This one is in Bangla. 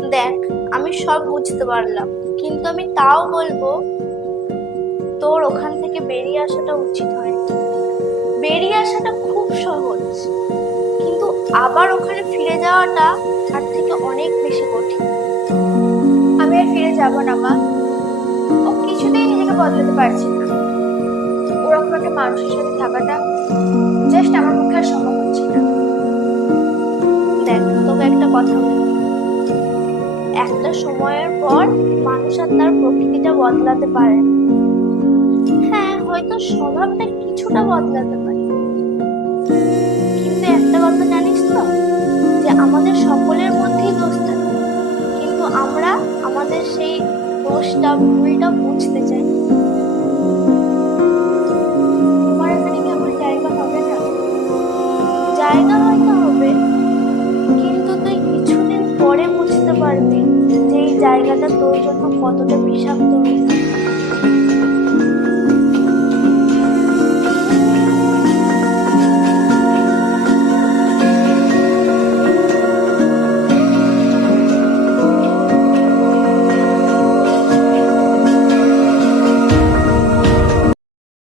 দেখ, আমি সব বুঝতে পারলাম। কিন্তু আমি তাও বলব, তোর ওখান থেকে বেরিয়ে আসাটা উচিত হয় বেরিয়ে আসাটা খুব সহজ, কিন্তু আবার ওখানে ফিরে যাওয়াটা তার থেকে অনেক বেশি কঠিন। আমি আর ফিরে যাব না, মা। ও কিছুতেই নিজেকে বদলাতে পারছে না। ওরকম একটা মানুষের সাথে থাকাটা জাস্ট আমার পক্ষে আর সম্ভব হচ্ছে না। দেখ, তোকে একটা কথা বলি। একটা সময়ের পর মানুষ আর তার প্রকৃতিটা বদলাতে পারে। হ্যাঁ হয়তো স্বভাবটা কিছুটা বদলাতে পারে। কিন্তু একটা কথা জানিস তো, যে আমাদের সকলের মধ্যেই দোষ থাকে। কিন্তু আমরা আমাদের সেই দোষটা, ভুলটা বুঝতে চাই। পারবি যে এই জায়গাটা তোর জন্য কতটা বিষাক্ত হয়ে যাবে।